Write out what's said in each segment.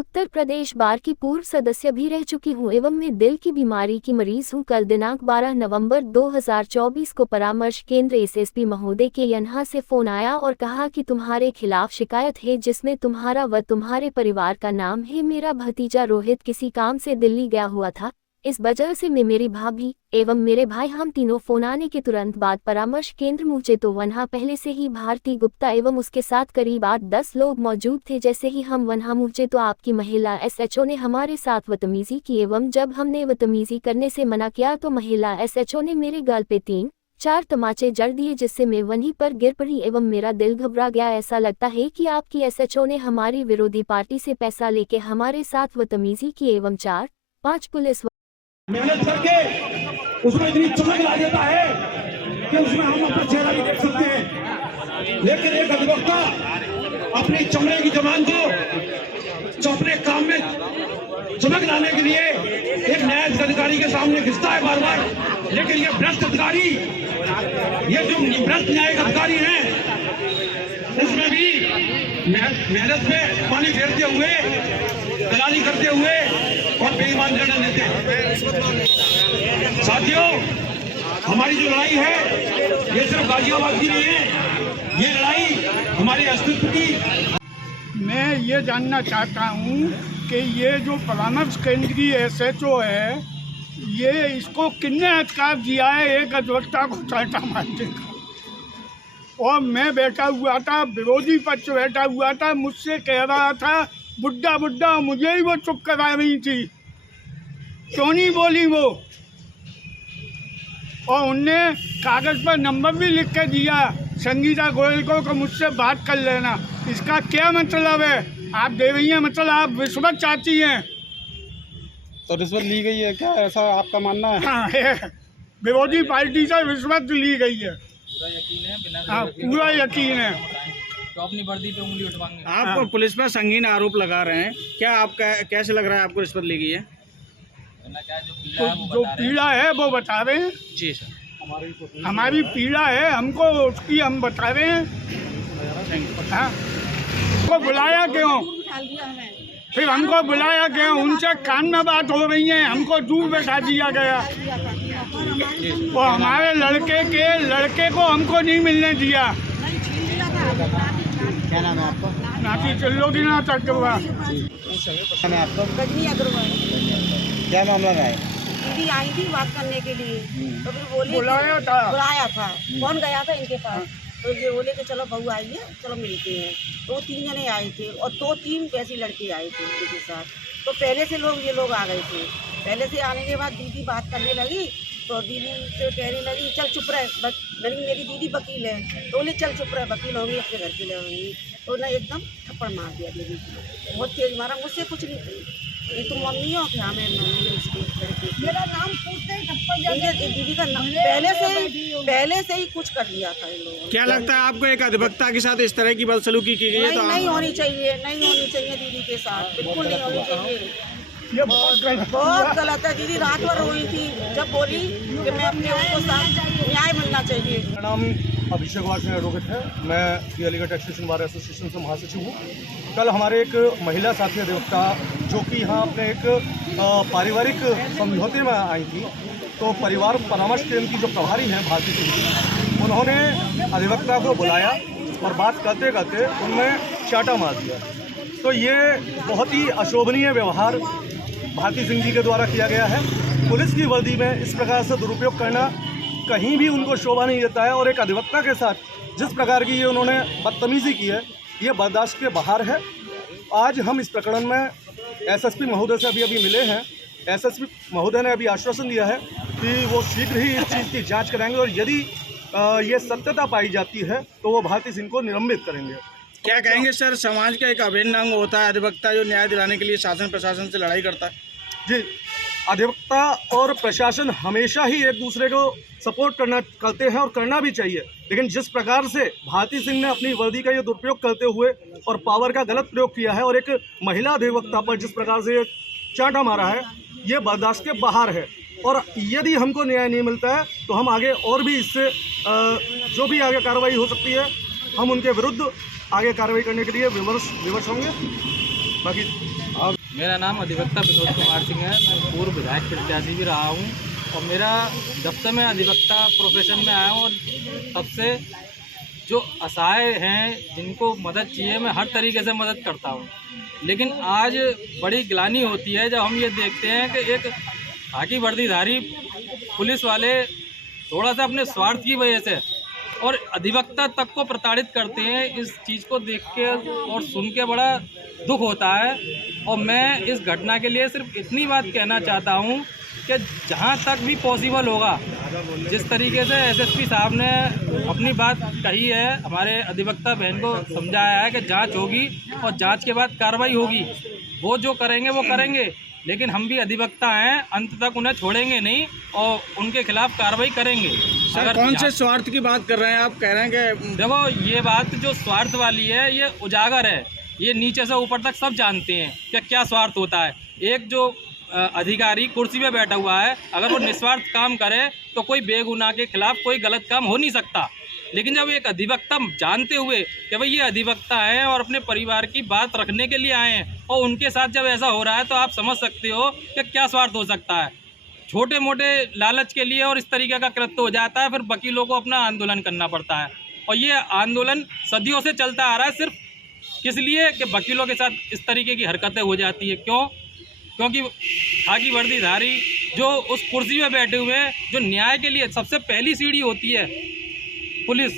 उत्तर प्रदेश बार की पूर्व सदस्य भी रह चुकी हूँ एवं मैं दिल की बीमारी की मरीज हूँ। कल दिनांक 12 नवंबर 2024 को परामर्श केंद्र एसएसपी महोदय के यहाँ से फोन आया और कहा कि तुम्हारे खिलाफ शिकायत है जिसमें तुम्हारा व तुम्हारे परिवार का नाम है। मेरा भतीजा रोहित किसी काम से दिल्ली गया हुआ था, इस वजह से मैं, मेरी भाभी एवं मेरे भाई हम तीनों फोन आने के तुरंत बाद परामर्श केंद्र पहुंचे तो वहां पहले से ही भारती गुप्ता एवं उसके साथ करीब 8-10 लोग मौजूद थे। जैसे ही हम वहां पहुंचे तो आपकी महिला एसएचओ ने हमारे साथ बदतमीजी की एवं जब हमने बदतमीजी करने से मना किया तो महिला एसएचओ ने मेरे गाल पे 3-4 तमाचे जड़ दिए जिससे मैं वहीं पर गिर पड़ी एवं मेरा दिल घबरा गया। ऐसा लगता है कि आपकी एसएचओ ने हमारी विरोधी पार्टी से पैसा लेके हमारे साथ बदतमीजी की एवं 4-5 पुलिस मेहनत करके उसमें इतनी चमक ला देता है कि उसमें हम अपना चेहरा भी देख सकते हैं। लेकिन एक अधिवक्ता अपनी चमड़े की जबान को अपने काम में चमक लाने के लिए एक न्यायिक अधिकारी के सामने घिसता है बार बार। लेकिन ये भ्रष्ट अधिकारी, ये जो भ्रष्ट न्यायिक अधिकारी हैं, उसमें भी मेहनत पे पानी फेरते हुए, दलाली करते हुए और बेईमान निर्णय लेते हैं। साथियों, हमारी जो लड़ाई है ये सिर्फ गाजियाबाद की नहीं है, ये लड़ाई हमारे अस्तित्व की। मैं ये जानना चाहता हूँ कि ये जो परामर्श केंद्र की एसएचओ है, ये इसको किसने अधिकार दिया है एक अधिवक्ता को चाटा मारने का। और मैं बैठा हुआ था, विरोधी पक्ष बैठा हुआ था, मुझसे कह रहा था बुड्ढा बुड्ढा, मुझे ही वो चुप करा रही थी, क्यों नहीं बोली वो। और उनने कागज़ पर नंबर भी लिख के दिया संगीता गोयल को कि मुझसे बात कर लेना। इसका क्या मतलब है? आप दे रही हैं, मतलब आप रिश्वत चाहती हैं। तो रिश्वत ली गई है क्या, ऐसा आपका मानना है? हाँ है, विरोधी पार्टी से रिश्वत ली गई है। पूरा यकीन है, बिना हाँ पूरा यकीन है। तो अपनी वर्दी पे उंगली उठवाएंगे। आप पुलिस पर संगीन आरोप लगा रहे हैं, क्या आपका कैसे लग रहा है आपको रिश्वत ली गई है? जो पीड़ा है वो बता रहे हैं जी सर, हमारी पीड़ा है, हमको उसकी हम बता रहे हैं। हाँ, हमको बुलाया क्यों, फिर हमको बुलाया क्यों? उनसे कान में बात हो रही है, हमको दूर बैठा दिया गया और हमारे लड़के को हमको नहीं मिलने दिया। क्या नाम है आपका? नाती चिल्लोगी ना तक हुआ। नाम है आपका? रजनी अग्रवाल। क्या मामला रहा है? दीदी आई थी बात करने के लिए, तो फिर बोली बुलाया था, कौन गया था इनके पास, तो ये बोले कि चलो बहू आई है, चलो मिलते हैं। तो 3 जने आए थे और 2-3 वैसे लड़के आए थे उनके साथ। तो पहले से ये लोग आ गए थे। पहले से आने के बाद दीदी बात करने लगी तो दीदी से कहने लगी चल चुप रहे, मेरी दीदी वकील है, तो बोले चल चुप रहे, वकील होंगी अपने घर के लिए होंगी। तो ना एकदम थप्पड़ मार दिया दीदी को, बहुत तेज मारा। मुझसे कुछ नहीं कही, ये तुम मम्मी हो क्या? मैं मम्मी हूँ इसके लड़के। मेरा नाम पूछते ही थप्पड़ दीदी का नाम पहले से ही कुछ कर दिया था इन लोगों ने। क्या लगता है आपको एक अधिवक्ता के साथ इस तरह की बदसलूकी की गई है? तो नहीं होनी चाहिए, नहीं होनी चाहिए दीदी के साथ, बिल्कुल नहीं होनी चाहिए। ये बहुत गलत है। दीदी रात भर रोई थी जब बोली कि मैं अपने उनको साथ न्याय मिलना चाहिए। मेरा नाम अभिषेक कुमार सिंह रोहित है, मैं अलीगढ़ टैक्सेशन बार एसोसिएशन से महासचिव हूँ। कल हमारे एक महिला साथी अधिवक्ता जो कि यहाँ अपने एक पारिवारिक समझौते में आई थी, तो परिवार परामर्श केंद्र की जो प्रभारी हैं भारती सिंह, उन्होंने अधिवक्ता को बुलाया और बात करते करते उनमें चाटा मार दिया। तो ये बहुत ही अशोभनीय व्यवहार भारती सिंह जी के द्वारा किया गया है। पुलिस की वर्दी में इस प्रकार से दुरुपयोग करना कहीं भी उनको शोभा नहीं देता है और एक अधिवक्ता के साथ जिस प्रकार की ये उन्होंने बदतमीजी की है, ये बर्दाश्त के बाहर है। आज हम इस प्रकरण में एसएसपी महोदय से अभी मिले हैं। एसएसपी महोदय ने अभी आश्वासन दिया है कि वो शीघ्र ही इस चीज़ की जांच कराएंगे और यदि ये सत्यता पाई जाती है तो वो भारती सिंह को निलंबित करेंगे। क्या कहेंगे सर, समाज का एक अभिन्न अंग होता है अधिवक्ता जो न्याय दिलाने के लिए शासन प्रशासन से लड़ाई करता है? जी, अधिवक्ता और प्रशासन हमेशा ही एक दूसरे को सपोर्ट करते हैं और करना भी चाहिए। लेकिन जिस प्रकार से भारती सिंह ने अपनी वर्दी का ये दुरुपयोग करते हुए और पावर का गलत प्रयोग किया है और एक महिला अधिवक्ता पर जिस प्रकार से चांटा मारा है, ये बर्दाश्त के बाहर है। और यदि हमको न्याय नहीं मिलता है तो हम आगे और भी इससे जो भी आगे कार्रवाई हो सकती है, हम उनके विरुद्ध आगे कार्रवाई करने के लिए विवश होंगे। बाकी आप मेरा नाम अधिवक्ता विनोद कुमार सिंह है। मैं पूर्व विधायक प्रत्याशी भी रहा हूँ और मेरा जब से मैं अधिवक्ता प्रोफेशन में आया हूँ और तब से जो असहाय हैं जिनको मदद चाहिए मैं हर तरीके से मदद करता हूँ। लेकिन आज बड़ी ग्लानि होती है जब हम ये देखते हैं कि एक खाकी वर्दीधारी पुलिस वाले थोड़ा सा अपने स्वार्थ की वजह से और अधिवक्ता तक को प्रताड़ित करते हैं। इस चीज़ को देख के और सुन के बड़ा दुख होता है। और मैं इस घटना के लिए सिर्फ इतनी बात कहना चाहता हूँ कि जहाँ तक भी पॉसिबल होगा, जिस तरीके से एसएसपी साहब ने अपनी बात कही है, हमारे अधिवक्ता बहन को समझाया है कि जांच होगी और जांच के बाद कार्रवाई होगी, वो जो करेंगे वो करेंगे। लेकिन हम भी अधिवक्ता हैं, अंत तक उन्हें छोड़ेंगे नहीं और उनके खिलाफ कार्रवाई करेंगे। सर कौन से स्वार्थ की बात कर रहे हैं आप? कह रहे हैं कि देखो, ये बात जो स्वार्थ वाली है ये उजागर है, ये नीचे से ऊपर तक सब जानते हैं कि क्या स्वार्थ होता है। एक जो अधिकारी कुर्सी पे बैठा हुआ है, अगर वो निस्वार्थ काम करे तो कोई बेगुनाह के खिलाफ कोई गलत काम हो नहीं सकता। लेकिन जब एक अधिवक्ता जानते हुए कि भाई ये अधिवक्ता हैं और अपने परिवार की बात रखने के लिए आए हैं और उनके साथ जब ऐसा हो रहा है तो आप समझ सकते हो कि क्या स्वार्थ हो सकता है। छोटे मोटे लालच के लिए और इस तरीके का कृत्य हो जाता है, फिर वकीलों को अपना आंदोलन करना पड़ता है। और ये आंदोलन सदियों से चलता आ रहा है, सिर्फ किस लिए कि वकीलों के साथ इस तरीके की हरकतें हो जाती है। क्यों? क्योंकि खाकी वर्दीधारी जो उस कुर्सी में बैठे हुए हैं, जो न्याय के लिए सबसे पहली सीढ़ी होती है पुलिस,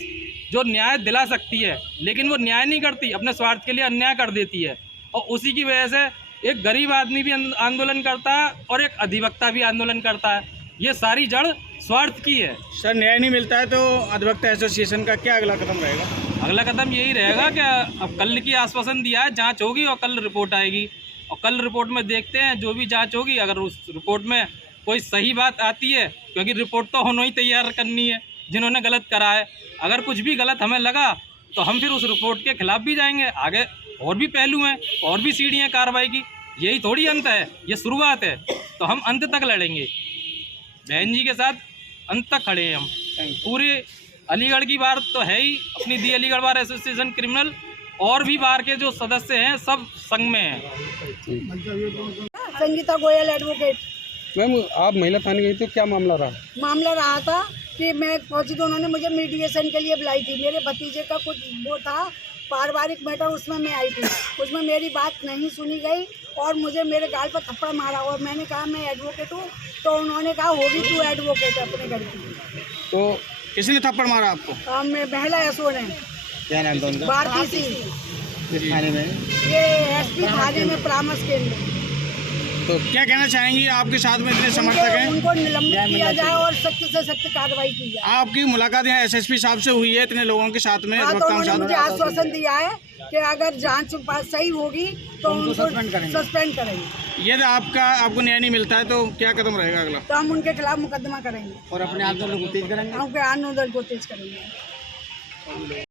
जो न्याय दिला सकती है, लेकिन वो न्याय नहीं करती, अपने स्वार्थ के लिए अन्याय कर देती है। और उसी की वजह से एक गरीब आदमी भी आंदोलन करता है और एक अधिवक्ता भी आंदोलन करता है। ये सारी जड़ स्वार्थ की है। सर न्याय नहीं मिलता है तो अधिवक्ता एसोसिएशन का क्या अगला कदम रहेगा? अगला कदम यही रहेगा कि अब कल की आश्वासन दिया है, जांच होगी और कल रिपोर्ट आएगी और कल रिपोर्ट में देखते हैं जो भी जांच होगी, अगर उस रिपोर्ट में कोई सही बात आती है, क्योंकि रिपोर्ट तो उन्होंने ही तैयार करनी है जिन्होंने गलत करा है। अगर कुछ भी गलत हमें लगा तो हम फिर उस रिपोर्ट के खिलाफ भी जाएंगे। आगे और भी पहलू हैं और भी सीढ़ियाँ कार्रवाई की, यही थोड़ी अंत है, ये शुरुआत है। तो हम अंत तक लड़ेंगे, बहन जी के साथ अंत तक खड़े हैं हम। पूरे अलीगढ़ की बार तो है ही, अपनी दी अलीगढ़ बार एसोसिएशन क्रिमिनल और भी बार के जो सदस्य हैं सब संघ में हैं। संगीता गोयल एडवोकेट। मैम आप महिला थाने गई थी, क्या मामला रहा? मामला रहा था कि मैं पहुंची तो उन्होंने मुझे मीडिएशन के लिए बुलाई थी। मेरे भतीजे का कुछ वो था पारिवारिक मैटर, उसमें मैं आई थी। उसमें मेरी बात नहीं सुनी गई और मुझे मेरे गाल पर थप्पड़ मारा और मैंने कहा मैं एडवोकेट हूँ, तो उन्होंने कहा होगी तू एडवोकेट अपने घर की। तो किसने थप्पड़ मारा आपको? मैं महिला एसओ ने। क्या नाम था उनका? भारती सिंह। थाने में ये एसपी थाने में परामर्श केंद्र। तो क्या कहना चाहेंगी? आपके साथ में इतने समर्थक हैं, उनको निलंबित किया जाए और सख्त से सख्त कार्रवाई की जाए। आपकी मुलाकात यहाँ एसएसपी साहब से हुई है इतने लोगों के साथ में? हाँ, तो उन्होंने मुझे आश्वासन दिया है कि अगर जांच सही होगी तो उनको सस्पेंड करेंगे। यदि आपको न्याय नहीं मिलता है तो क्या कदम रहेगा अगला? तो हम उनके खिलाफ मुकदमा करेंगे और अपने आंदोलन को तेज करेंगे। आंदोलन को तेज करेंगे।